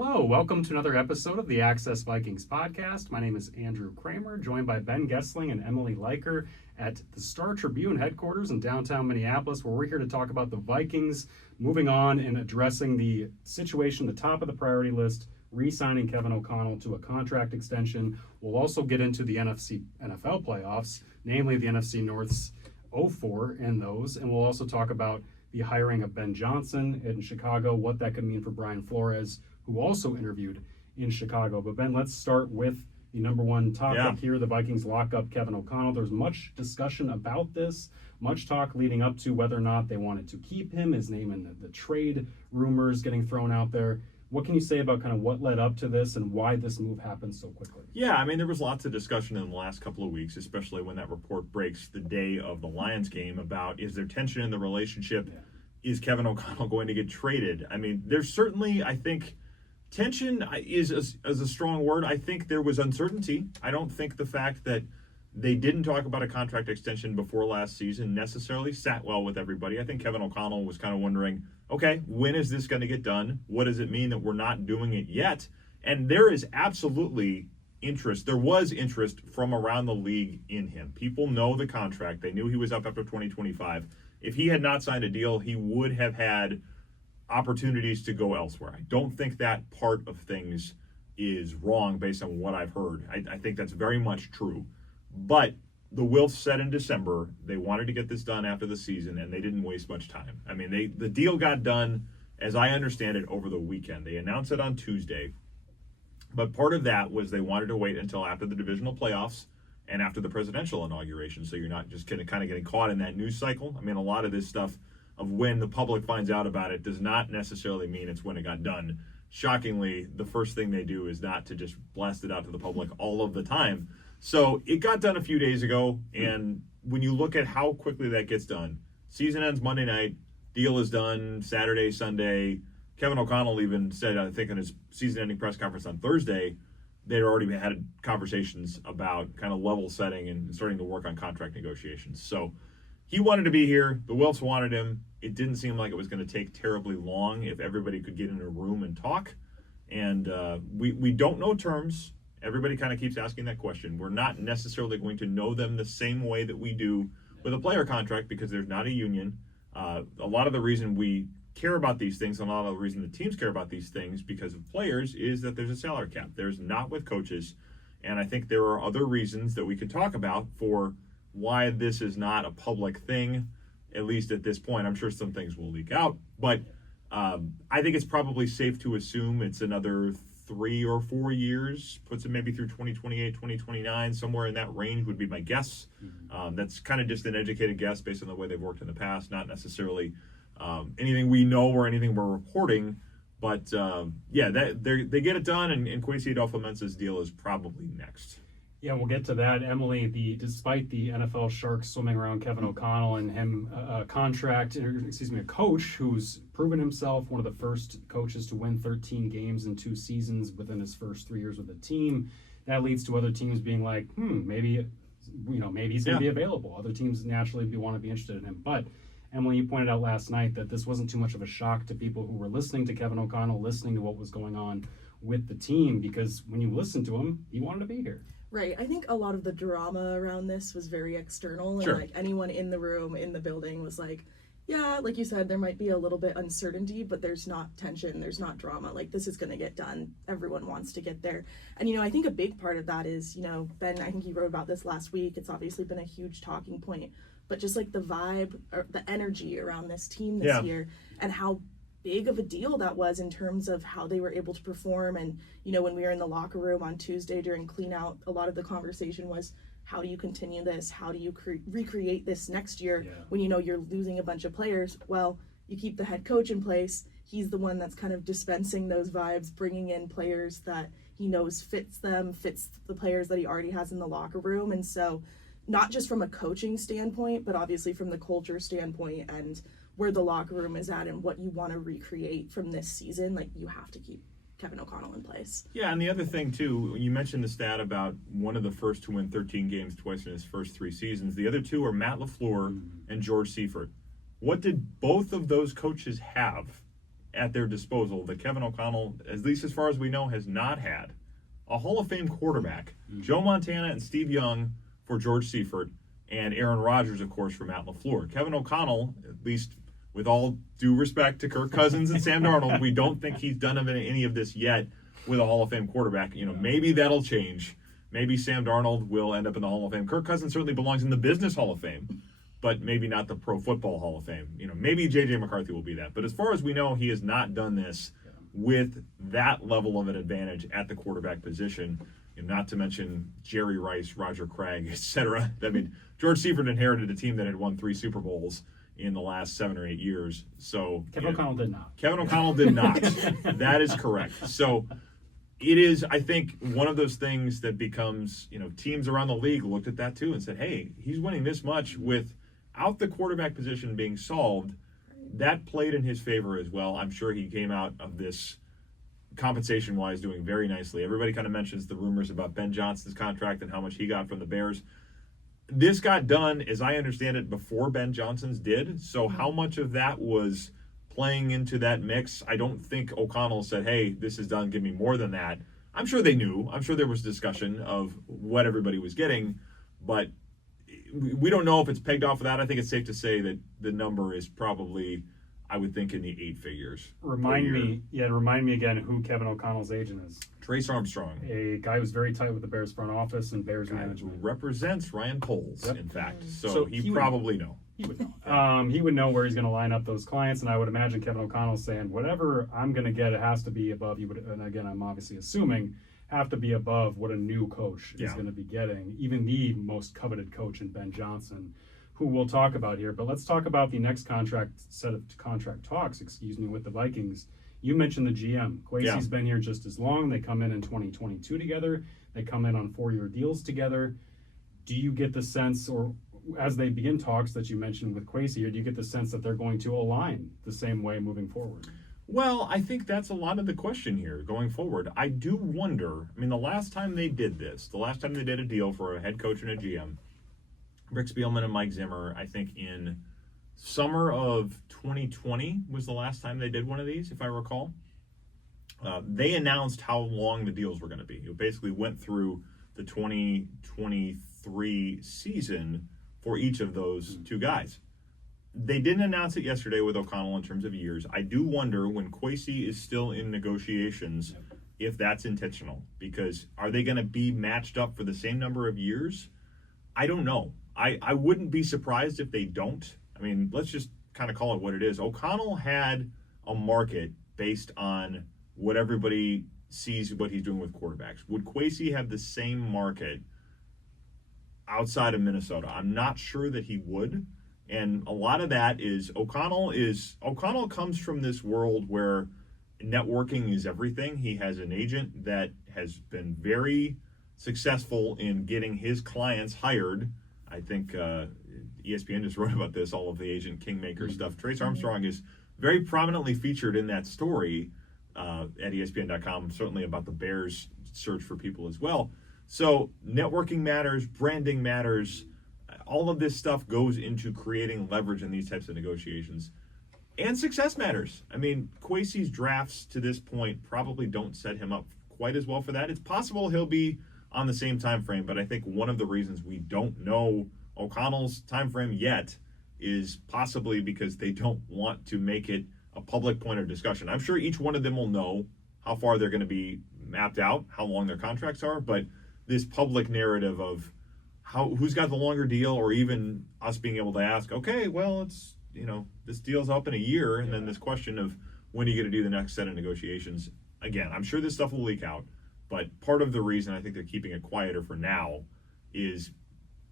Hello, welcome to another episode of the Access Vikings podcast. My name is Andrew Krammer, joined by Ben Goessling and Emily Leiker at the Star Tribune headquarters in downtown Minneapolis, where we're here to talk about the Vikings moving on and addressing the situation, the top of the priority list, re-signing Kevin O'Connell to a contract extension. We'll also get into the NFL playoffs, namely the NFC North's 0-4 in those, and we'll also talk about the hiring of Ben Johnson in Chicago, what that could mean for Brian Flores, who also interviewed in Chicago. But Ben, let's start with the number one topic here. The Vikings lock up Kevin O'Connell. There's much discussion about this, much talk leading up to whether or not they wanted to keep him, his name in the trade rumors getting thrown out there. What can you say about kind of what led up to this and why this move happened so quickly? Yeah, I mean, there was lots of discussion in the last couple of weeks, especially when that report breaks the day of the Lions game about, is there tension in the relationship? Yeah. Is Kevin O'Connell going to get traded? I mean, there's certainly, I think, tension is a strong word. I think there was uncertainty. I don't think the fact that they didn't talk about a contract extension before last season necessarily sat well with everybody. I think Kevin O'Connell was kind of wondering, okay, when is this going to get done? What does it mean that we're not doing it yet? And there is absolutely interest. There was interest from around the league in him. People know the contract. They knew he was up after 2025. If he had not signed a deal, he would have had opportunities to go elsewhere. I don't think that part of things is wrong based on what I've heard. I think that's very much true. But the Wilfs said in December they wanted to get this done after the season, and they didn't waste much time. I mean, the deal got done, as I understand it, over the weekend. They announced it on Tuesday. But part of that was they wanted to wait until after the divisional playoffs and after the presidential inauguration, so you're not just kind of getting caught in that news cycle. I mean, a lot of this stuff of when the public finds out about it does not necessarily mean it's when it got done. Shockingly, the first thing they do is not to just blast it out to the public all of the time. So it got done a few days ago, and when you look at how quickly that gets done, season ends Monday night, deal is done Saturday, Sunday. Kevin O'Connell even said, I think in his season-ending press conference on Thursday, they'd already had conversations about kind of level setting and starting to work on contract negotiations. So he wanted to be here. The Wilfs wanted him. It didn't seem like it was going to take terribly long if everybody could get in a room and talk. And we don't know terms. Everybody kind of keeps asking that question. We're not necessarily going to know them the same way that we do with a player contract because there's not a union. A lot of the reason we care about these things, and a lot of the reason the teams care about these things because of players is that there's a salary cap. There's not with coaches. And I think there are other reasons that we could talk about for why this is not a public thing, at least at this point. I'm sure some things will leak out, but I think it's probably safe to assume it's another 3 or 4 years, puts it maybe through 2028, 2029, somewhere in that range would be my guess. That's kind of just an educated guess based on the way they've worked in the past, not necessarily anything we know or anything we're reporting. But they get it done, and Kwesi Adofo-Mensah's deal is probably next. Yeah, we'll get to that. Emily, despite the NFL sharks swimming around Kevin O'Connell and him a coach who's proven himself one of the first coaches to win 13 games in 2 seasons within his first 3 years with the team, that leads to other teams being like, maybe he's going to be available. Other teams naturally want to be interested in him. But Emily, you pointed out last night that this wasn't too much of a shock to people who were listening to Kevin O'Connell, listening to what was going on with the team, because when you listen to him, he wanted to be here. Right. I think a lot of the drama around this was very external. Sure. And like anyone in the room, in the building was like, yeah, like you said, there might be a little bit uncertainty, but there's not tension. There's not drama. Like, this is going to get done. Everyone wants to get there. And, I think a big part of that is, Ben, I think you wrote about this last week. It's obviously been a huge talking point, but just like the vibe or the energy around this team this year and how big of a deal that was in terms of how they were able to perform. And when we were in the locker room on Tuesday during clean out, a lot of the conversation was, how do you continue this? How do you recreate this next year when you're losing a bunch of players? Well, you keep the head coach in place. He's the one that's kind of dispensing those vibes, bringing in players that he knows fits the players that he already has in the locker room. And so not just from a coaching standpoint, but obviously from the culture standpoint and where the locker room is at and what you want to recreate from this season, like, you have to keep Kevin O'Connell in place. Yeah, and the other thing, too, you mentioned the stat about one of the first to win 13 games twice in his first 3 seasons. The other 2 are Matt LaFleur and George Seifert. What did both of those coaches have at their disposal that Kevin O'Connell, at least as far as we know, has not had a Hall of Fame quarterback. Joe Montana and Steve Young for George Seifert, and Aaron Rodgers, of course, for Matt LaFleur. Kevin O'Connell, at least with all due respect to Kirk Cousins and Sam Darnold, we don't think he's done any of this yet with a Hall of Fame quarterback. Maybe that'll change. Maybe Sam Darnold will end up in the Hall of Fame. Kirk Cousins certainly belongs in the Business Hall of Fame, but maybe not the Pro Football Hall of Fame. Maybe J.J. McCarthy will be that. But as far as we know, he has not done this with that level of an advantage at the quarterback position, not to mention Jerry Rice, Roger Craig, etc. I mean, George Seifert inherited a team that had won 3 Super Bowls in the last 7 or 8 years. So Kevin O'Connell did not. Kevin O'Connell did not. That is correct. So it is, I think, one of those things that becomes, teams around the league looked at that too and said, hey, he's winning this much without the quarterback position being solved. That played in his favor as well. I'm sure he came out of this compensation-wise doing very nicely. Everybody kind of mentions the rumors about Ben Johnson's contract and how much he got from the Bears. This got done, as I understand it, before Ben Johnson's did. So how much of that was playing into that mix? I don't think O'Connell said, hey, this is done, give me more than that. I'm sure they knew. I'm sure there was discussion of what everybody was getting, but we don't know if it's pegged off of that. I think it's safe to say that the number is probably, I would think, in the 8 figures. Remind me again who Kevin O'Connell's agent is. Trace Armstrong. A guy who's very tight with the Bears front office and Bears management. Represents Ryan Poles, in fact. So he probably know. He would know. He would know where he's going to line up those clients, and I would imagine Kevin O'Connell saying, whatever I'm going to get, it has to be above. And again, I'm obviously assuming, have to be above what a new coach is going to be getting, even the most coveted coach in Ben Johnson, who we'll talk about here. But let's talk about the next set of contract talks, with the Vikings. You mentioned the GM. Kwesi's been here just as long. They come in 2022 together. They come in on 4-year deals together. Do you get the sense, or as they begin talks that you mentioned with Kwesi, or do you get the sense that they're going to align the same way moving forward? Well, I think that's a lot of the question here going forward. I do wonder, the last time they did this, the last time they did a deal for a head coach and a GM, Rick Spielman and Mike Zimmer, I think in summer of 2020 was the last time they did one of these, if I recall. They announced how long the deals were going to be. It basically went through the 2023 season for each of those two guys. They didn't announce it yesterday with O'Connell in terms of years. I do wonder, when Kwesi is still in negotiations, if that's intentional. Because are they going to be matched up for the same number of years? I don't know. I wouldn't be surprised if they don't. Let's just kind of call it what it is. O'Connell had a market based on what everybody sees what he's doing with quarterbacks. Would Kwesi have the same market outside of Minnesota? I'm not sure that he would. And a lot of that is O'Connell comes from this world where networking is everything. He has an agent that has been very successful in getting his clients hired. I think ESPN just wrote about this, all of the agent kingmaker stuff. Trace Armstrong is very prominently featured in that story at ESPN.com, certainly about the Bears search for people as well. So networking matters, branding matters. All of this stuff goes into creating leverage in these types of negotiations. And success matters. Kwesi's drafts to this point probably don't set him up quite as well for that. It's possible he'll be on the same time frame, but I think one of the reasons we don't know O'Connell's time frame yet is possibly because they don't want to make it a public point of discussion. I'm sure each one of them will know how far they're going to be mapped out, how long their contracts are, but this public narrative of who's got the longer deal, or even us being able to ask, okay, well, it's, this deal's up in a year, and then this question of when are you going to do the next set of negotiations? Again, I'm sure this stuff will leak out, but part of the reason I think they're keeping it quieter for now is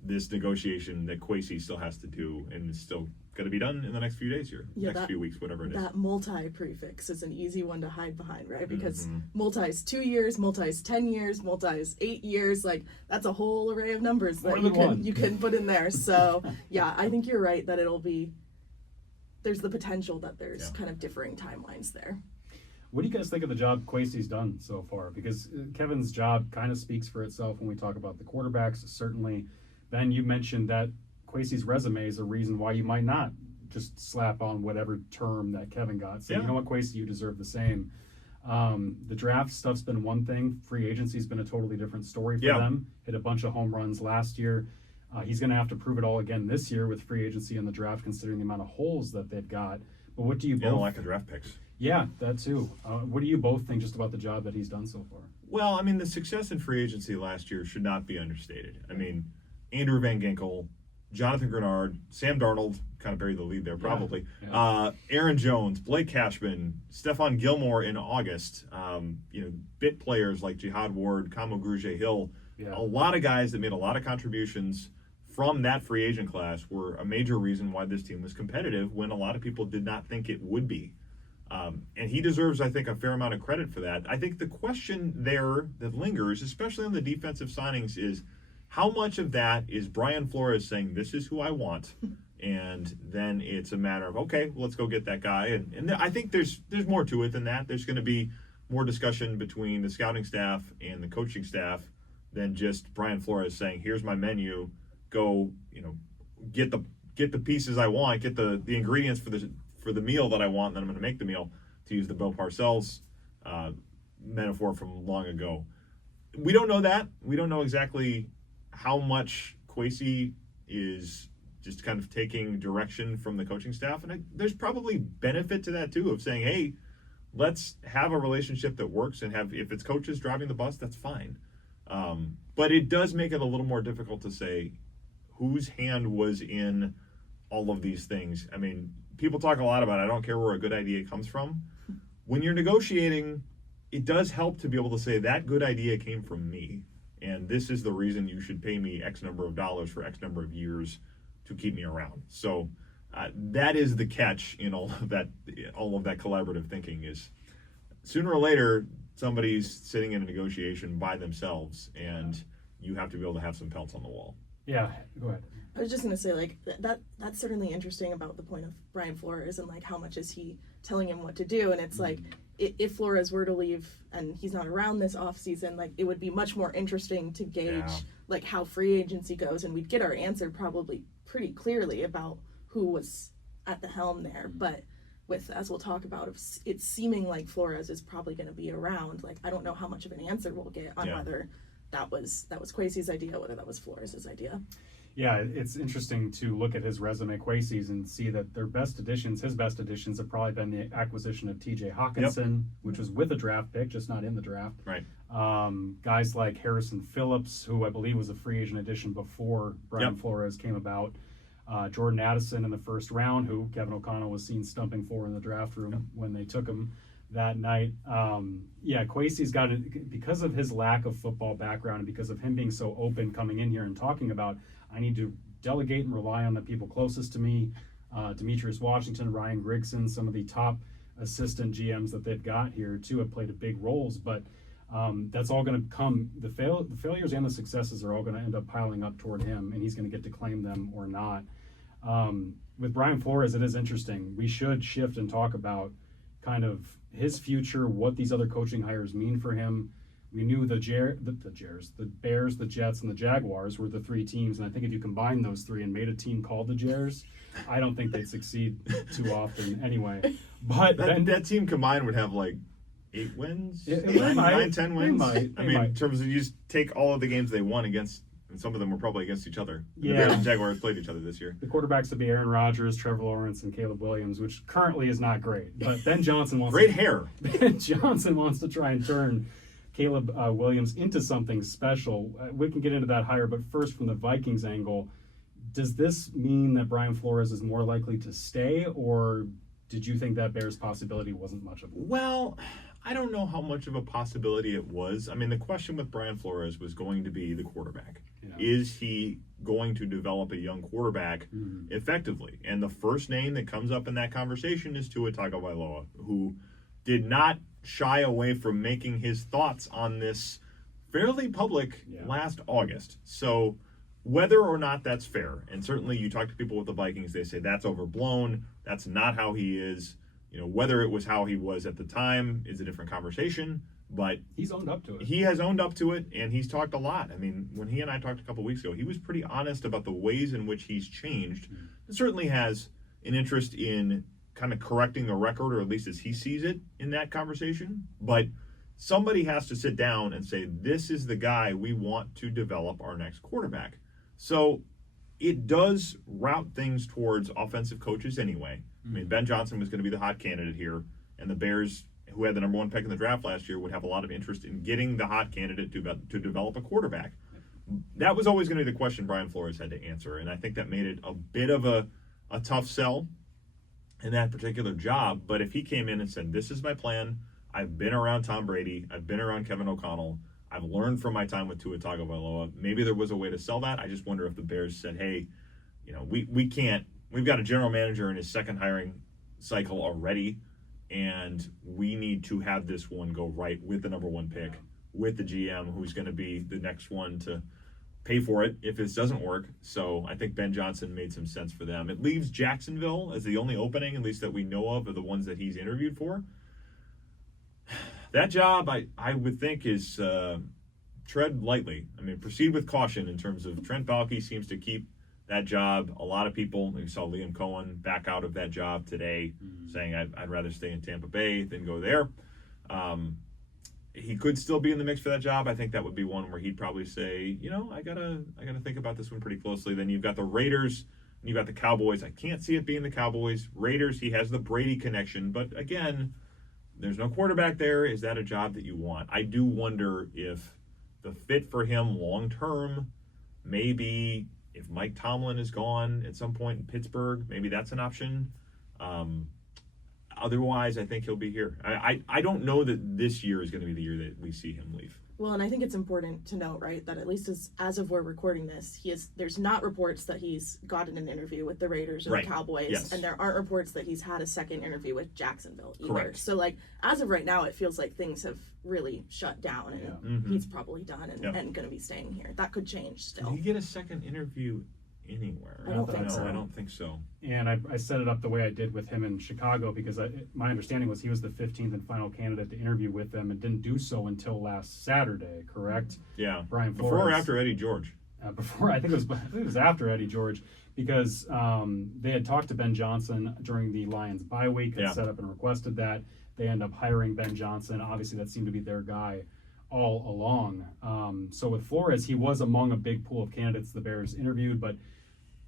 this negotiation that Kwesi still has to do, and it's still going to be done in the next few days here, few weeks, whatever it is. That multi-prefix is an easy one to hide behind, right? Because multi is 2 years, multi is 10 years, multi is 8 years. Like, that's a whole array of numbers that you can put in there. So, yeah, I think you're right that there's the potential that there's kind of differing timelines there. What do you guys think of the job Kwesi's done so far? Because Kevin's job kind of speaks for itself when we talk about the quarterbacks. Certainly, Ben, you mentioned that Kwesi's resume is a reason why you might not just slap on whatever term that Kevin got. So, Yeah. you know what, Kwesi, you deserve the same. The draft stuff's been one thing. Free agency's been a totally different story for them. Hit a bunch of home runs last year. He's going to have to prove it all again this year with free agency and the draft, considering the amount of holes that they've got. But what do you both... And the lack of draft picks. Yeah, that too. What do you both think just about the job that he's done so far? Well, I mean, the success in free agency last year should not be understated. I mean, Andrew Van Ginkel, Jonathan Grenard, Sam Darnold, kind of buried the lead there probably. Yeah. Aaron Jones, Blake Cashman, Stephon Gilmore in August. Bit players like Jihad Ward, Kamo Grugier-Hill. Yeah. A lot of guys that made a lot of contributions from that free agent class were a major reason why this team was competitive when a lot of people did not think it would be. And he deserves, I think, a fair amount of credit for that. I think the question there that lingers, especially on the defensive signings, is how much of that is Brian Flores saying, this is who I want, and then it's a matter of, okay, well, let's go get that guy. And I think there's more to it than that. There's going to be more discussion between the scouting staff and the coaching staff than just Brian Flores saying, here's my menu, go, get the pieces I want, get the ingredients for the meal that I want, and then I'm going to make the meal, to use the Bill Parcells metaphor from long ago. We don't know that. We don't know exactly how much Kwesi is just kind of taking direction from the coaching staff. And there's probably benefit to that, too, of saying, hey, let's have a relationship that works, and if it's coaches driving the bus, that's fine. But it does make it a little more difficult to say whose hand was in all of these things. I mean, people talk a lot about, I don't care where a good idea comes from. When you're negotiating, it does help to be able to say that good idea came from me, and this is the reason you should pay me X number of dollars for X number of years to keep me around. So that is the catch in all of that collaborative thinking, is sooner or later somebody's sitting in a negotiation by themselves, and you have to be able to have some pelts on the wall. Yeah, go ahead. I was just going to say, like, that's certainly interesting about the point of Brian Flores and, like, how much is he telling him what to do. And it's like, if Flores were to leave and he's not around this offseason, like, it would be much more interesting to gauge, like, how free agency goes. And we'd get our answer probably pretty clearly about who was at the helm there. But with, as we'll talk about, it's seeming like Flores is probably going to be around. Like, I don't know how much of an answer we'll get on whether that was Kwesi's idea, whether that was Flores's idea. Yeah, it's interesting to look at his resume, Kwesi's, and see that his best additions have probably been the acquisition of TJ Hawkinson, which was with a draft pick, just not in the draft. Right. Guys like Harrison Phillips, who I believe was a free agent addition before Brian Flores came about. Jordan Addison in the first round, who Kevin O'Connell was seen stumping for in the draft room when they took him that night. Kwesi's got it because of his lack of football background and because of him being so open coming in here and talking about, I need to delegate and rely on the people closest to me, Demetrius Washington, Ryan Grigson, some of the top assistant GMs that they've got here too have played big roles, but that's all going to come, the failures and the successes are all going to end up piling up toward him, and he's going to get to claim them or not. With Brian Flores, it is interesting. We should shift and talk about kind of his future, what these other coaching hires mean for him. We knew the Bears, the Jets, and the Jaguars were the three teams, and I think if you combine those three and made a team called the Jares, I don't think they'd succeed too often anyway. But that team combined would have like 8 wins, 10 wins. In terms of you just take all of the games they won against, and some of them were probably against each other. The Bears and Jaguars played each other this year. The quarterbacks would be Aaron Rodgers, Trevor Lawrence, and Caleb Williams, which currently is not great. But Ben Johnson wants Ben Johnson wants to try and turn Caleb Williams into something special. We can get into that higher, but first from the Vikings angle, does this mean that Brian Flores is more likely to stay, or did you think that Bears possibility wasn't much of one? Well, I don't know how much of a possibility it was. I mean, the question with Brian Flores was going to be the quarterback. Is he going to develop a young quarterback effectively? And the first name that comes up in that conversation is Tua Tagovailoa, who did not shy away from making his thoughts on this fairly public last August. So whether or not that's fair, and certainly you talk to people with the Vikings, they say that's overblown, that's not how he is. Whether it was how he was at the time is a different conversation, but he's owned up to it. He has owned up to it, and he's talked a lot. I mean, when he and I talked a couple weeks ago, he was pretty honest about the ways in which he's changed. It certainly has an interest in kind of correcting the record, or at least as he sees it in that conversation. But somebody has to sit down and say, this is the guy we want to develop our next quarterback. So it does route things towards offensive coaches anyway. I mean, Ben Johnson was going to be the hot candidate here, and the Bears, who had the number 1 pick in the draft last year, would have a lot of interest in getting the hot candidate to develop a quarterback. That was always going to be the question Brian Flores had to answer, and I think that made it a bit of a tough sell in that particular job. But if he came in and said, this is my plan, I've been around Tom Brady, I've been around Kevin O'Connell, I've learned from my time with Tua Tagovailoa, maybe there was a way to sell that. I just wonder if the Bears said, hey, we can't, we've got a general manager in his second hiring cycle already, and we need to have this one go right with the number 1 pick, with the GM who's going to be the next one to pay for it if this doesn't work. So I think Ben Johnson made some sense for them. It leaves Jacksonville as the only opening, at least that we know of the ones that he's interviewed for. That job, I would think, is tread lightly. I mean, proceed with caution in terms of Trent Baalke seems to keep that job. A lot of people, we saw Liam Cohen back out of that job today, saying I'd rather stay in Tampa Bay than go there. He could still be in the mix for that job. I think that would be one where he'd probably say, I gotta think about this one pretty closely. Then you've got the Raiders, and you've got the Cowboys. I can't see it being the Cowboys. Raiders, he has the Brady connection, but again, there's no quarterback there. Is that a job that you want? I do wonder if the fit for him long term, maybe if Mike Tomlin is gone at some point in Pittsburgh, maybe that's an option. Otherwise, I think he'll be here. I don't know that this year is going to be the year that we see him leave. Well, and I think it's important to note, right, that at least as of we're recording this, there's not reports that he's gotten an interview with the Raiders or the Cowboys, yes. And there aren't reports that he's had a second interview with Jacksonville either. Correct. So, as of right now, it feels like things have really shut down, and he's probably done and going to be staying here. That could change still. Did he get a second interview anywhere? I don't think so. I don't think so. And I set it up the way I did with him in Chicago because my understanding was he was the 15th and final candidate to interview with them and didn't do so until last Saturday, correct? Yeah. Brian Flores. Before or after Eddie George? I think it was after Eddie George because they had talked to Ben Johnson during the Lions bye week and set up and requested that. They end up hiring Ben Johnson. Obviously, that seemed to be their guy all along. So with Flores, he was among a big pool of candidates the Bears interviewed, but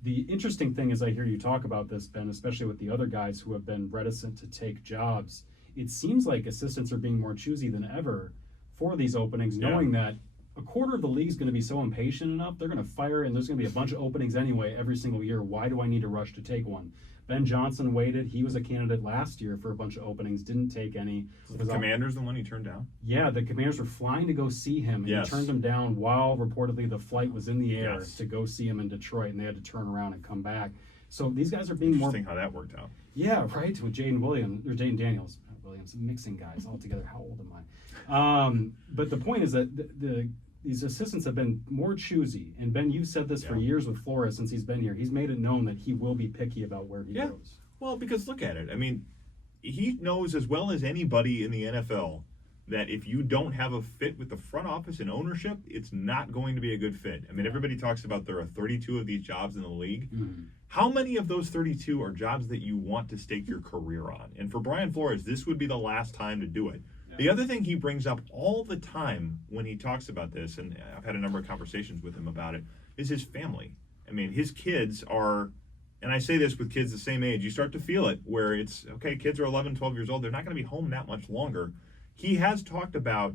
the interesting thing is I hear you talk about this, Ben, especially with the other guys who have been reticent to take jobs. It seems like assistants are being more choosy than ever for these openings, knowing that a quarter of the league is going to be so impatient enough, they're going to fire, and there's going to be a bunch of openings anyway every single year. Why do I need to rush to take one? Ben Johnson waited. He was a candidate last year for a bunch of openings, didn't take any. The Commanders the one he turned down? Yeah, the Commanders were flying to go see him, and he turned them down while reportedly the flight was in the air to go see him in Detroit, and they had to turn around and come back. So these guys are being more... Interesting how that worked out. Yeah, right, with Jaden Daniels. Williams, mixing guys all together. How old am I? But the point is that these assistants have been more choosy. And Ben, you've said this for years with Flores since he's been here. He's made it known that he will be picky about where he goes. Well, because look at it. I mean, he knows as well as anybody in the NFL that if you don't have a fit with the front office and ownership, it's not going to be a good fit. I mean, everybody talks about there are 32 of these jobs in the league. Mm-hmm. How many of those 32 are jobs that you want to stake your career on? And for Brian Flores, this would be the last time to do it. The other thing he brings up all the time when he talks about this, and I've had a number of conversations with him about it, is his family. I mean, his kids are, and I say this with kids the same age, you start to feel it, where it's, okay, kids are 11, 12 years old, they're not going to be home that much longer. He has talked about,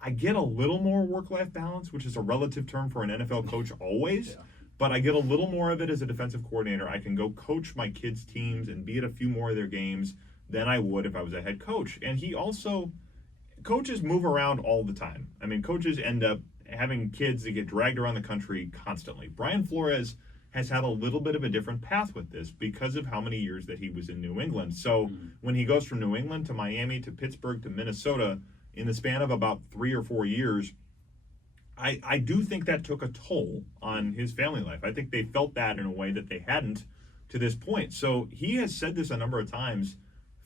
I get a little more work-life balance, which is a relative term for an NFL coach always, but I get a little more of it as a defensive coordinator. I can go coach my kids' teams and be at a few more of their games than I would if I was a head coach. And he also, coaches move around all the time. I mean, coaches end up having kids that get dragged around the country constantly. Brian Flores has had a little bit of a different path with this because of how many years that he was in New England. So when he goes from New England to Miami to Pittsburgh to Minnesota in the span of about 3 or 4 years, I do think that took a toll on his family life. I think they felt that in a way that they hadn't to this point. So he has said this a number of times,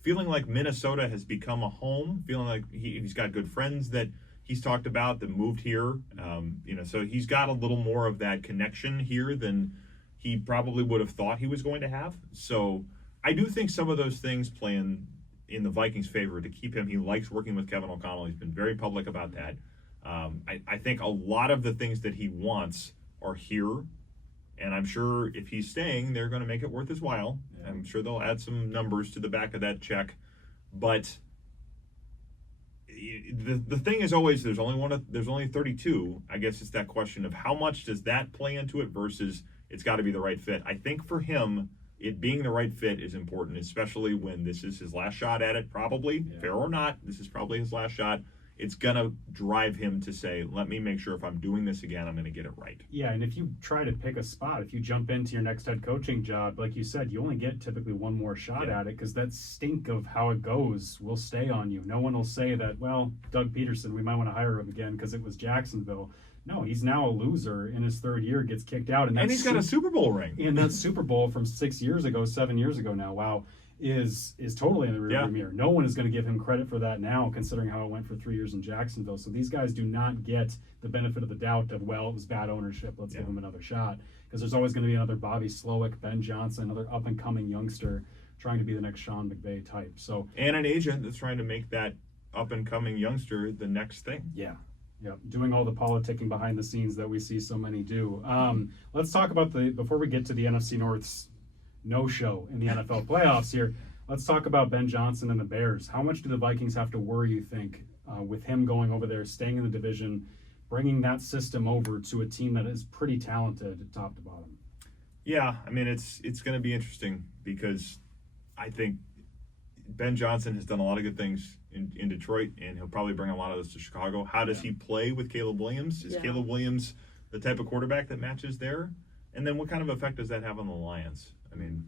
feeling like Minnesota has become a home, feeling like he's got good friends that he's talked about that moved here. So he's got a little more of that connection here than he probably would have thought he was going to have. So I do think some of those things play in the Vikings' favor to keep him. He likes working with Kevin O'Connell. He's been very public about that. I think a lot of the things that he wants are here, and I'm sure if he's staying, they're going to make it worth his while. Yeah. I'm sure they'll add some numbers to the back of that check, but the thing is always there's only 32. I guess it's that question of how much does that play into it versus it's got to be the right fit. I think for him, it being the right fit is important, especially when this is his last shot at it, probably. Yeah. Fair or not, this is probably his last shot. It's going to drive him to say, let me make sure if I'm doing this again, I'm going to get it right. Yeah, and if you try to pick a spot, if you jump into your next head coaching job, like you said, you only get typically one more shot at it because that stink of how it goes will stay on you. No one will say that, well, Doug Peterson, we might want to hire him again because it was Jacksonville. No, he's now a loser in his third year, gets kicked out. And he's got a Super Bowl ring. And that Super Bowl from 7 years ago now, wow, is totally in the rearview mirror. No one is going to give him credit for that now, considering how it went for 3 years in Jacksonville. So these guys do not get the benefit of the doubt of, well, it was bad ownership, let's give him another shot. Because there's always going to be another Bobby Slowick, Ben Johnson, another up-and-coming youngster trying to be the next Sean McVay type. So and an agent that's trying to make that up-and-coming youngster the next thing. Yeah, doing all the politicking behind the scenes that we see so many do. Let's talk about before we get to the NFC North's no-show in the NFL playoffs here, let's talk about Ben Johnson and the Bears. How much do the Vikings have to worry, you think, with him going over there, staying in the division, bringing that system over to a team that is pretty talented top to bottom? Yeah, I mean, it's going to be interesting because I think Ben Johnson has done a lot of good things in Detroit, and he'll probably bring a lot of those to Chicago. How does he play with Caleb Williams? Is Caleb Williams the type of quarterback that matches there? And then what kind of effect does that have on the Lions? I mean,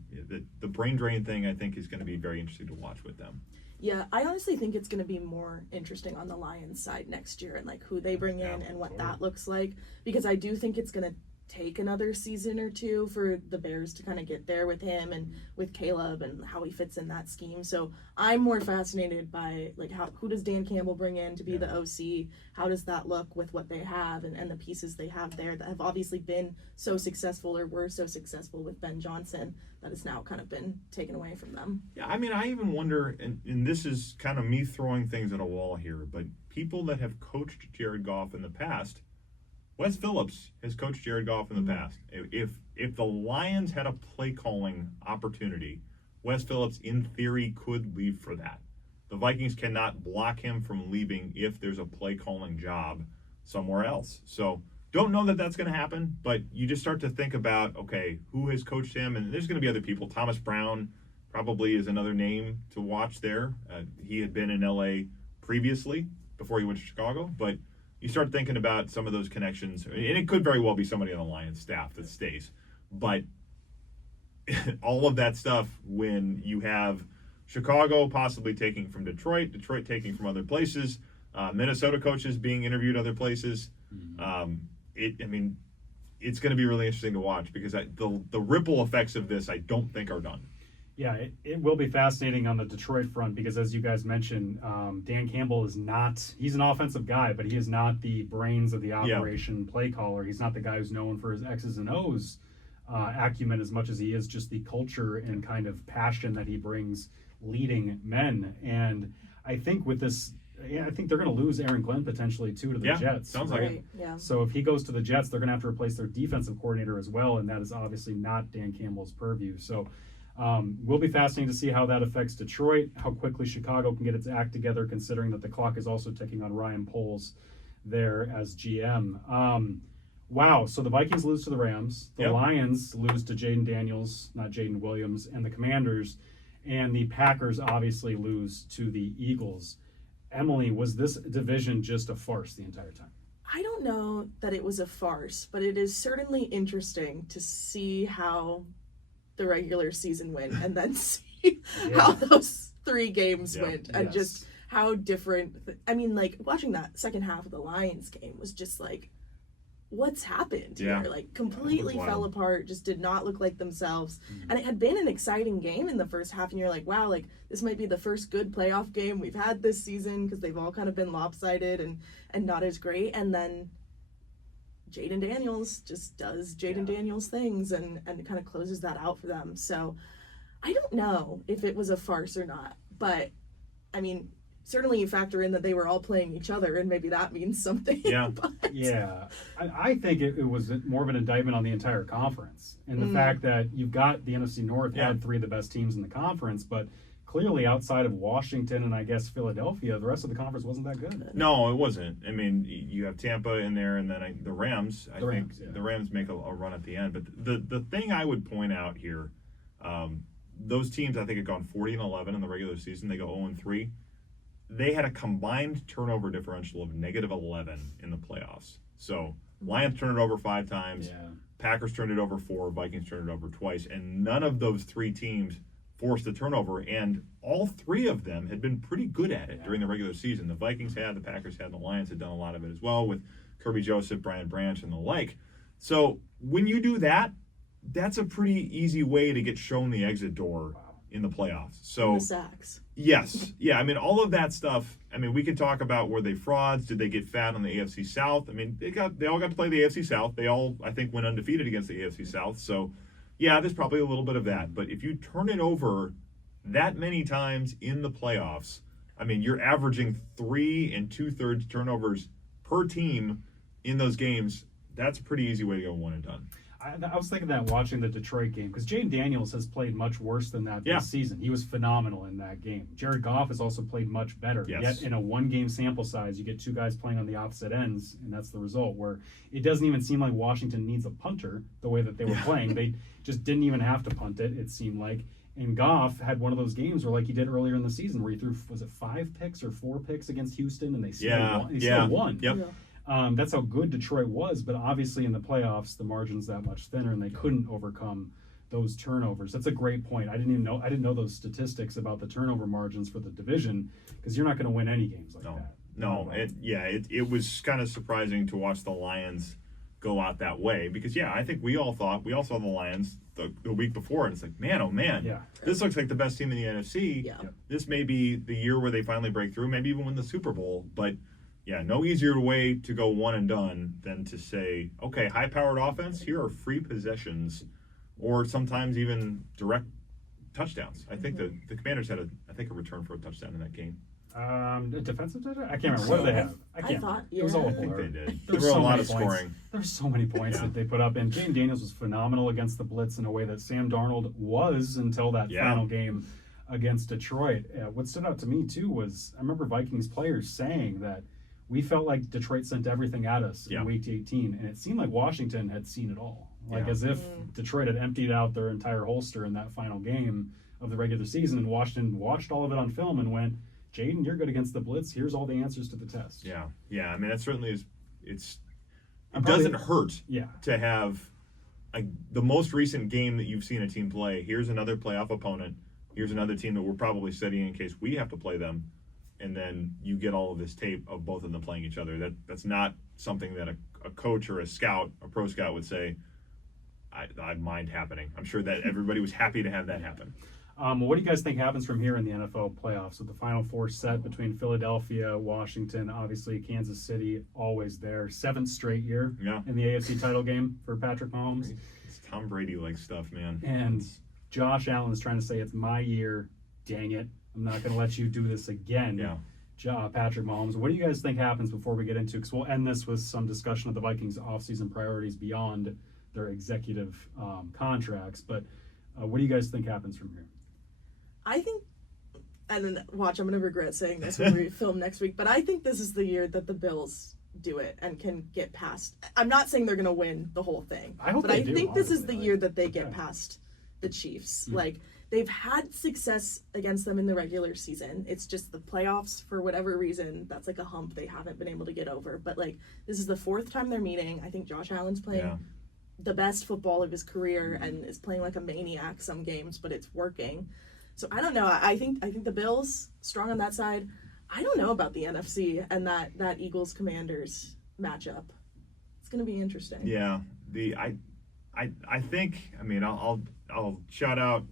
the brain drain thing, I think, is going to be very interesting to watch with them. Yeah, I honestly think it's going to be more interesting on the Lions side next year and like who they bring in and what that looks like, because I do think it's going to take another season or two for the Bears to kind of get there with him and with Caleb and how he fits in that scheme. So I'm more fascinated by like who does Dan Campbell bring in to be the OC? How does that look with what they have and the pieces they have there that have obviously been so successful or were so successful with Ben Johnson that has now kind of been taken away from them. Yeah, I mean, I even wonder, and this is kind of me throwing things at a wall here, but people that have coached Jared Goff in the past, Wes Phillips has coached Jared Goff in the past. If the Lions had a play calling opportunity, Wes Phillips in theory could leave for that. The Vikings cannot block him from leaving if there's a play calling job somewhere else. So don't know that that's going to happen, but you just start to think about, okay, who has coached him? And there's going to be other people. Thomas Brown probably is another name to watch there. He had been in LA previously before he went to Chicago, but you start thinking about some of those connections, and it could very well be somebody on the Lions staff that stays. But all of that stuff, when you have Chicago possibly taking from Detroit taking from other places, Minnesota coaches being interviewed other places, it's going to be really interesting to watch because the ripple effects of this I don't think are done. Yeah, it will be fascinating on the Detroit front because, as you guys mentioned, Dan Campbell is not – he's an offensive guy, but he is not the brains of the operation play caller. He's not the guy who's known for his X's and O's acumen as much as he is just the culture and kind of passion that he brings leading men. And I think with this – I think they're going to lose Aaron Glenn potentially, too, to the Jets. Sounds like it. Yeah. So if he goes to the Jets, they're going to have to replace their defensive coordinator as well, and that is obviously not Dan Campbell's purview. So – will be fascinating to see how that affects Detroit, how quickly Chicago can get its act together, considering that the clock is also ticking on Ryan Poles there as GM. Wow, so the Vikings lose to the Rams, the Lions lose to Jaden Daniels, not Jaden Williams, and the Commanders, and the Packers obviously lose to the Eagles. Emily, was this division just a farce the entire time? I don't know that it was a farce, but it is certainly interesting to see how the regular season went and then see how those 3 games went and just how different. I mean, like watching that second half of the Lions game was just like, what's happened here? Like completely fell apart, just did not look like themselves. And it had been an exciting game in the first half, and you're like, wow, like this might be the first good playoff game we've had this season because they've all kind of been lopsided and not as great. And then Jaden Daniels just does Jaden Daniels things and kind of closes that out for them. So I don't know if it was a farce or not, but I mean, certainly you factor in that they were all playing each other, and maybe that means something. Yeah. But... Yeah, I think it was more of an indictment on the entire conference, and the fact that you've got the NFC North had three of the best teams in the conference, but clearly outside of Washington and I guess Philadelphia, the rest of the conference wasn't that good. No, it wasn't. I mean, you have Tampa in there, and then the Rams. I think the Rams make a run at the end. But the thing I would point out here, those teams I think have gone 40-11 in the regular season. They go 0-3. They had a combined turnover differential of -11 in the playoffs. So Lions turned it over 5 times. Packers turned it over 4. Vikings turned it over twice, and none of those 3 teams forced a turnover, and all 3 of them had been pretty good at it during the regular season. The Vikings had, the Packers had, and the Lions had done a lot of it as well with Kirby Joseph, Brian Branch, and the like. So when you do that, that's a pretty easy way to get shown the exit door in the playoffs. So the sacks. Yes. Yeah, I mean, all of that stuff, I mean, we can talk about were they frauds? Did they get fat on the AFC South? I mean, they all got to play the AFC South. They all, I think, went undefeated against the AFC South. So, yeah, there's probably a little bit of that. But if you turn it over that many times in the playoffs, I mean, you're averaging 3 2/3 turnovers per team in those games. That's a pretty easy way to go one and done. I was thinking that watching the Detroit game, because Jaden Daniels has played much worse than that this season. He was phenomenal in that game. Jared Goff has also played much better. Yet in a one-game sample size, you get 2 guys playing on the opposite ends, and that's the result, where it doesn't even seem like Washington needs a punter the way that they were playing. They just didn't even have to punt it seemed like. And Goff had one of those games where, like he did earlier in the season, where he threw, was it 5 picks or 4 picks against Houston, and they still won. Yep. That's how good Detroit was, but obviously in the playoffs, the margin's that much thinner, and they couldn't overcome those turnovers. That's a great point. I didn't know those statistics about the turnover margins for the division, because you're not going to win any games like that. No, it was kind of surprising to watch the Lions go out that way, because I think we all saw the Lions the week before, and it's like, man, oh man, this looks like the best team in the NFC. This may be the year where they finally break through, maybe even win the Super Bowl, but no easier way to go one and done than to say, okay, high-powered offense, here are free possessions, or sometimes even direct touchdowns. I think the Commanders had a return for a touchdown in that game. A defensive touchdown? I can't remember. What did they have? I thought, It was all a I think blur. they did. There were a lot of points. scoring. There were so many points that they put up, and Jaden Daniels was phenomenal against the blitz in a way that Sam Darnold was until that final game against Detroit. What stood out to me, too, was I remember Vikings players saying that we felt like Detroit sent everything at us in Week 18, and it seemed like Washington had seen it all. As if Detroit had emptied out their entire holster in that final game of the regular season, and Washington watched all of it on film and went, Jaden, you're good against the blitz. Here's all the answers to the test. I mean, that certainly is. It doesn't hurt to have the most recent game that you've seen a team play. Here's another playoff opponent. Here's another team that we're probably studying in case we have to play them. And then you get all of this tape of both of them playing each other. That's not something that a coach or a pro scout would say, I'd mind happening. I'm sure that everybody was happy to have that happen. What do you guys think happens from here in the NFL playoffs with the Final Four set between Philadelphia, Washington, obviously Kansas City, always there. 7th straight year in the AFC title game for Patrick Mahomes. It's Tom Brady-like stuff, man. And Josh Allen is trying to say, it's my year, dang it. I'm not going to let you do this again. Patrick Mahomes. What do you guys think happens before we get into, because we'll end this with some discussion of the Vikings' offseason priorities beyond their executive contracts. But what do you guys think happens from here? I think, and then watch, I'm going to regret saying this when we film next week, but I think this is the year that the Bills do it and can get past. I'm not saying they're going to win the whole thing, I think this is the year that they get past the Chiefs. They've had success against them in the regular season. It's just the playoffs, for whatever reason, that's like a hump they haven't been able to get over. But this is the 4th time they're meeting. I think Josh Allen's playing the best football of his career and is playing like a maniac some games, but it's working. So I don't know. I think the Bills strong on that side. I don't know about the NFC and that Eagles Commanders matchup. It's going to be interesting. Yeah. I think, I mean, I'll shout out.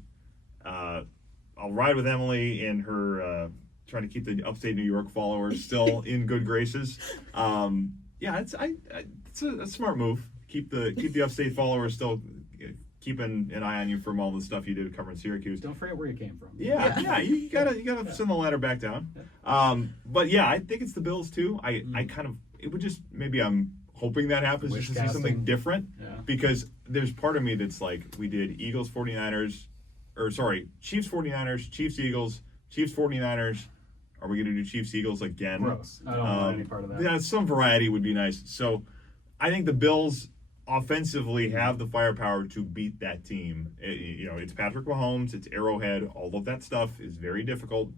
I'll ride with Emily in her trying to keep the upstate New York followers still in good graces. It's a smart move. Keep the upstate followers still keeping an eye on you from all the stuff you did covering Syracuse. Don't forget where you came from. Yeah, you gotta send the ladder back down. But yeah, I think it's the Bills too. I kind of, it would just, maybe I'm hoping that happens just to see something different. Yeah. Because there's part of me that's like, we did Chiefs 49ers, Chiefs Eagles, Chiefs 49ers. Are we going to do Chiefs Eagles again? Gross. I don't want any part of that. Yeah, some variety would be nice. So I think the Bills offensively have the firepower to beat that team. It's Patrick Mahomes, it's Arrowhead. All of that stuff is very difficult.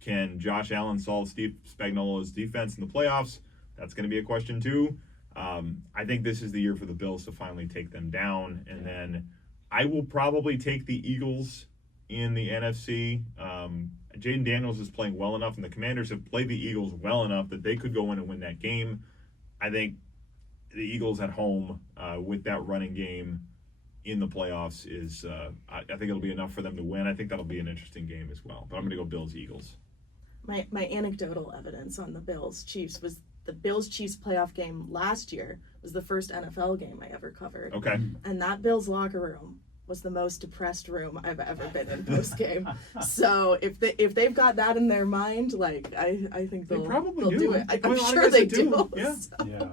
Can Josh Allen solve Steve Spagnuolo's defense in the playoffs? That's going to be a question too. I think this is the year for the Bills to finally take them down. And then I will probably take the Eagles in the NFC. Jaden Daniels is playing well enough, and the Commanders have played the Eagles well enough that they could go in and win that game. I think the Eagles at home with that running game in the playoffs is, I think it'll be enough for them to win. I think that'll be an interesting game as well. But I'm going to go Bills-Eagles. My anecdotal evidence on the Bills-Chiefs was the Bills-Chiefs playoff game last year was the first NFL game I ever covered. Okay. And that Bills locker room was the most depressed room I've ever been in post game. So if they've got that in their mind, like I think they'll do it. I'm sure they do. Yeah. So. Yeah.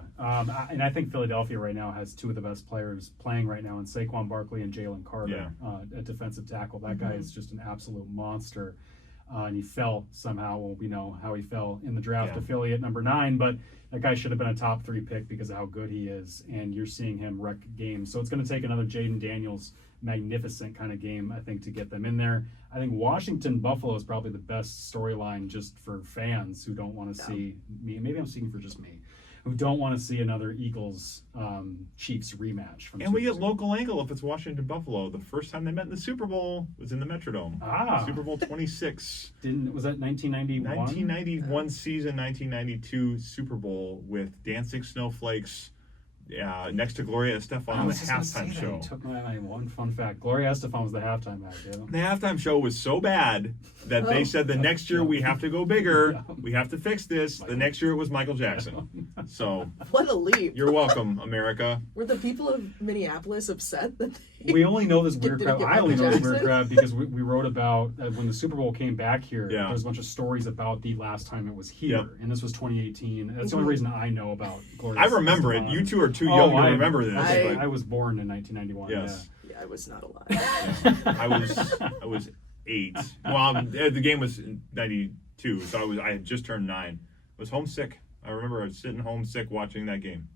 And I think Philadelphia right now has two of the best players playing right now in Saquon Barkley and Jalen Carter at defensive tackle. That guy is just an absolute monster. And he fell somehow. Well, we know how he fell in the draft to Philly at number 9, but that guy should have been a top 3 pick because of how good he is. And you're seeing him wreck games. So it's going to take another Jaden Daniels magnificent kind of game, I think, to get them in there. I think Washington-Buffalo is probably the best storyline just for fans who don't want to see me. Maybe I'm speaking for just me. Who don't want to see another Eagles-Chiefs rematch. And we get local angle if it's Washington-Buffalo. The first time they met in the Super Bowl was in the Metrodome. Super Bowl 26. Was that 1991? 1991 season, 1992 Super Bowl with Dancing Snowflakes next to Gloria Estefan on the halftime show. You took my one fun fact. Gloria Estefan was the halftime act. Yeah. The halftime show was so bad that they said the next year we have to go bigger. We have to fix this. The next year it was Michael Jackson. So what a leap! You're welcome, America. Were the people of Minneapolis upset that we only know this weird crap? I only know this weird crap because we wrote about when the Super Bowl came back here. There was a bunch of stories about the last time it was here, and this was 2018. That's the only reason I know about Gloria. I remember it. You two are too young to remember this. I was born in 1991. Yes. Yeah, I was not alive. I was 8. Well, the game was 92, so I had just turned 9. I was homesick. I remember I was sitting homesick watching that game.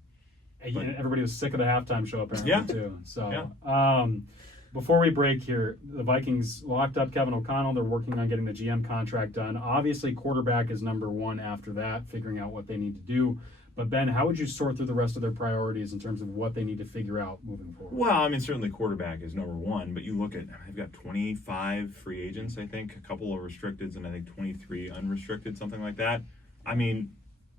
And everybody was sick of the halftime show apparently too. So before we break here, the Vikings locked up Kevin O'Connell. They're working on getting the GM contract done. Obviously, quarterback is number 1 after that, figuring out what they need to do. But Ben, how would you sort through the rest of their priorities in terms of what they need to figure out moving forward? Well, I mean, certainly quarterback is number 1, but you look at, they've got 25 free agents, I think, a couple of restricteds, and I think 23 unrestricted, something like that. I mean,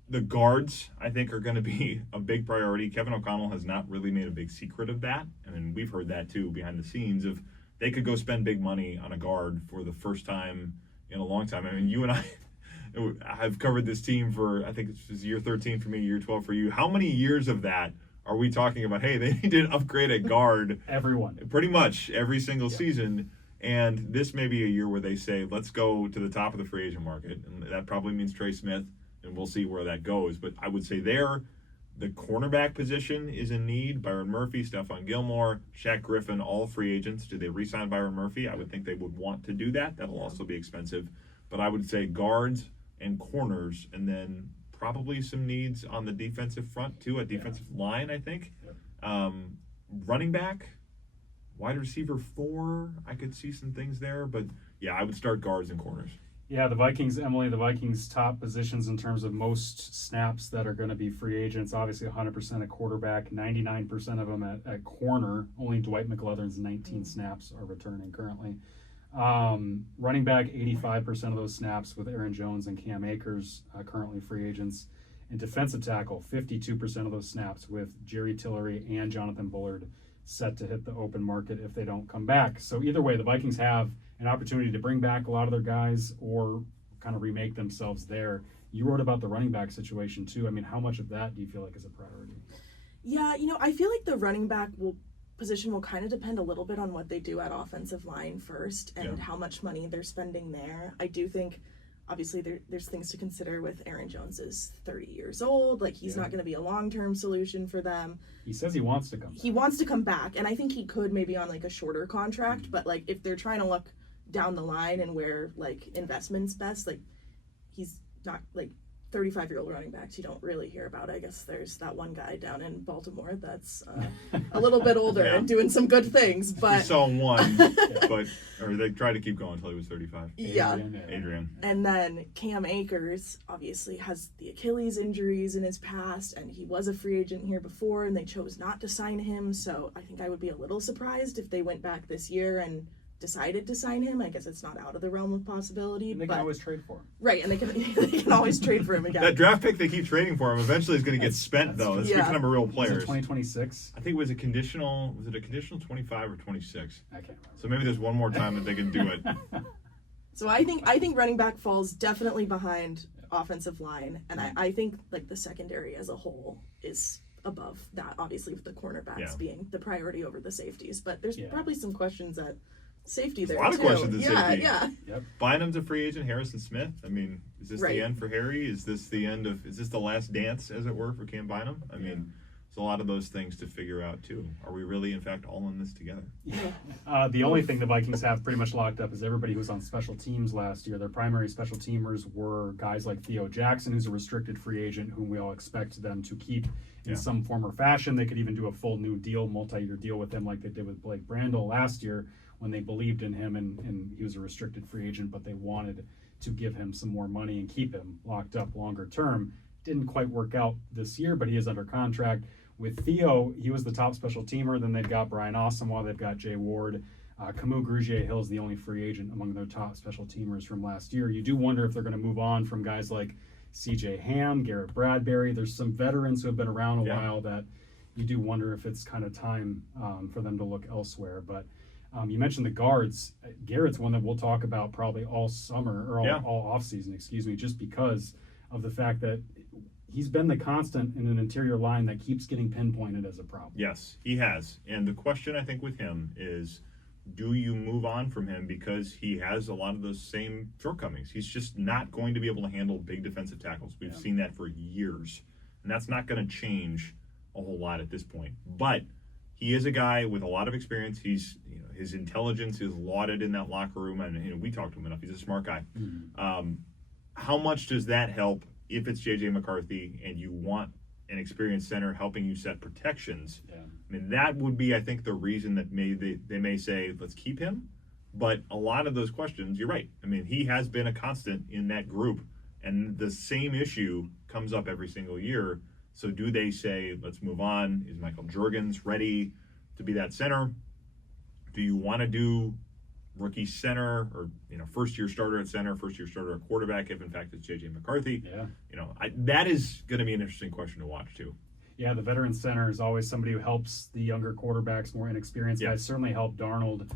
the guards, I think, are going to be a big priority. Kevin O'Connell has not really made a big secret of that. I mean, we've heard that, too, behind the scenes, of they could go spend big money on a guard for the first time in a long time. I mean, you and I've covered this team for, I think this is year 13 for me, year 12 for you. How many years of that are we talking about, hey, they need to upgrade a guard? Everyone. Pretty much every single season. And this may be a year where they say, let's go to the top of the free agent market. And that probably means Trey Smith, and we'll see where that goes. But I would say the cornerback position is in need. Byron Murphy, Stephon Gilmore, Shaq Griffin, all free agents. Do they re-sign Byron Murphy? I would think they would want to do that. That'll also be expensive. But I would say guards and corners, and then probably some needs on the defensive front too, a defensive line, I think. Running back, wide receiver 4, I could see some things there, but yeah, I would start guards and corners. Yeah, the Vikings' top positions in terms of most snaps that are going to be free agents, obviously 100% at quarterback, 99% of them at corner. Only Dwight McLeather's 19 snaps are returning currently. Running back, 85% of those snaps with Aaron Jones and Cam Akers, currently free agents. And defensive tackle, 52% of those snaps with Jerry Tillery and Jonathan Bullard set to hit the open market if they don't come back. So either way, the Vikings have an opportunity to bring back a lot of their guys or kind of remake themselves there. You wrote about the running back situation too. I mean, how much of that do you feel like is a priority? Yeah, I feel like the running back will position will kind of depend a little bit on what they do at offensive line first and how much money they're spending there. I do think, obviously, there's things to consider with Aaron Jones is 30 years old. Like, he's not going to be a long-term solution for them. He says he wants to come back. He wants to come back, and I think he could maybe on, like, a shorter contract. But, like, if they're trying to look down the line and where, like, investment's best, like, he's not, like, 35-year-old running backs you don't really hear about. I guess there's that one guy down in Baltimore that's a little bit older and doing some good things. But we saw one, or they tried to keep going until he was 35. Adrian. And then Cam Akers obviously has the Achilles injuries in his past, and he was a free agent here before, and they chose not to sign him. So I think I would be a little surprised if they went back this year and decided to sign him. I guess it's not out of the realm of possibility. And they can always trade for him. Right, and they can always trade for him again. That draft pick they keep trading for him eventually is going to get spent, though. It's become a real player. Is it 2026? I think it was a conditional 25 or 26? I can't remember. So maybe there's one more time that they can do it. So I think running back falls definitely behind offensive line, and I think like the secondary as a whole is above that, obviously with the cornerbacks being the priority over the safeties. But there's probably some questions at safety there, a lot of questions at safety. Yep. Bynum's a free agent. Harrison Smith. I mean, is this the end for Harry? Is this the last dance, as it were, for Cam Bynum? I mean, there's a lot of those things to figure out too. Are we really, in fact, all in this together? The only thing the Vikings have pretty much locked up is everybody who was on special teams last year. Their primary special teamers were guys like Theo Jackson, who's a restricted free agent, whom we all expect them to keep in some form or fashion. They could even do a full new deal, multi-year deal with him like they did with Blake Brandel last year, when they believed in him and he was a restricted free agent, but they wanted to give him some more money and keep him locked up longer term. Didn't quite work out this year, but he is under contract. With Theo, he was the top special teamer. Then they've got Brian Asamoah, they've got Jay Ward. Camus Grugier-Hill is the only free agent among their top special teamers from last year. You do wonder if they're going to move on from guys like C.J. Ham, Garrett Bradbury. There's some veterans who have been around a while that you do wonder if it's kind of time for them to look elsewhere. But you mentioned the guards. Garrett's one that we'll talk about probably all summer, or all offseason, just because of the fact that he's been the constant in an interior line that keeps getting pinpointed as a problem. Yes, he has. And the question, I think, with him is, do you move on from him because he has a lot of those same shortcomings? He's just not going to be able to handle big defensive tackles. We've seen that for years. And that's not going to change a whole lot at this point. But he is a guy with a lot of experience. He's, his intelligence is lauded in that locker room, and we talked to him enough. He's a smart guy. How much does that help if it's J.J. McCarthy and you want an experienced center helping you set protections? I mean, that would be, I think, the reason that they may say, let's keep him. But a lot of those questions, you're right. I mean, he has been a constant in that group, and the same issue comes up every single year. So do they say, let's move on? Is Michael Juergens ready to be that center? Do you want to do rookie center or, first-year starter at center, first-year starter at quarterback, if in fact it's J.J. McCarthy? That is going to be an interesting question to watch too. Yeah, the veteran center is always somebody who helps the younger quarterbacks, more inexperienced guys. Certainly helped Darnold,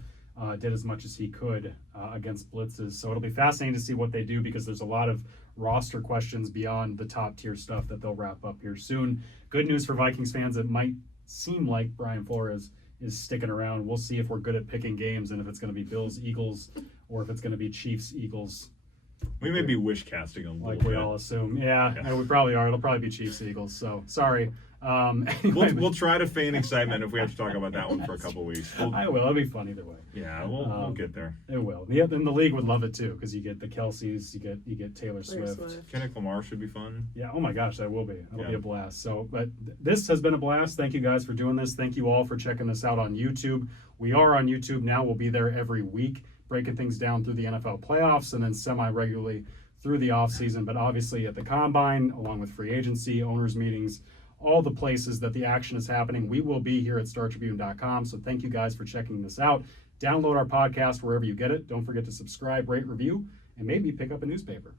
did as much as he could against blitzes. So it'll be fascinating to see what they do, because there's a lot of roster questions beyond the top-tier stuff that they'll wrap up here soon. Good news for Vikings fans, it might seem like Brian Flores is sticking around. We'll see if we're good at picking games and if it's going to be Bills, Eagles, or if it's going to be Chiefs, Eagles. We may be wish casting them, like we all assume. Yeah, we probably are. It'll probably be Chiefs, Eagles. So sorry. Anyway, we'll try to feign excitement if we have to talk about that one for a couple weeks. I will. It'll be fun either way. Yeah, we'll get there. It will. Yeah, and the league would love it too, because you get the Kelseys, you get Taylor Swift. Kendrick Lamar should be fun. Yeah. Oh my gosh, that will be. It'll be a blast. So, but this has been a blast. Thank you guys for doing this. Thank you all for checking this out on YouTube. We are on YouTube now. We'll be there every week, breaking things down through the NFL playoffs and then semi-regularly through the offseason. But obviously at the Combine, along with free agency, owners meetings, all the places that the action is happening, we will be here at StarTribune.com. So thank you guys for checking this out. Download our podcast wherever you get it. Don't forget to subscribe, rate, review, and maybe pick up a newspaper.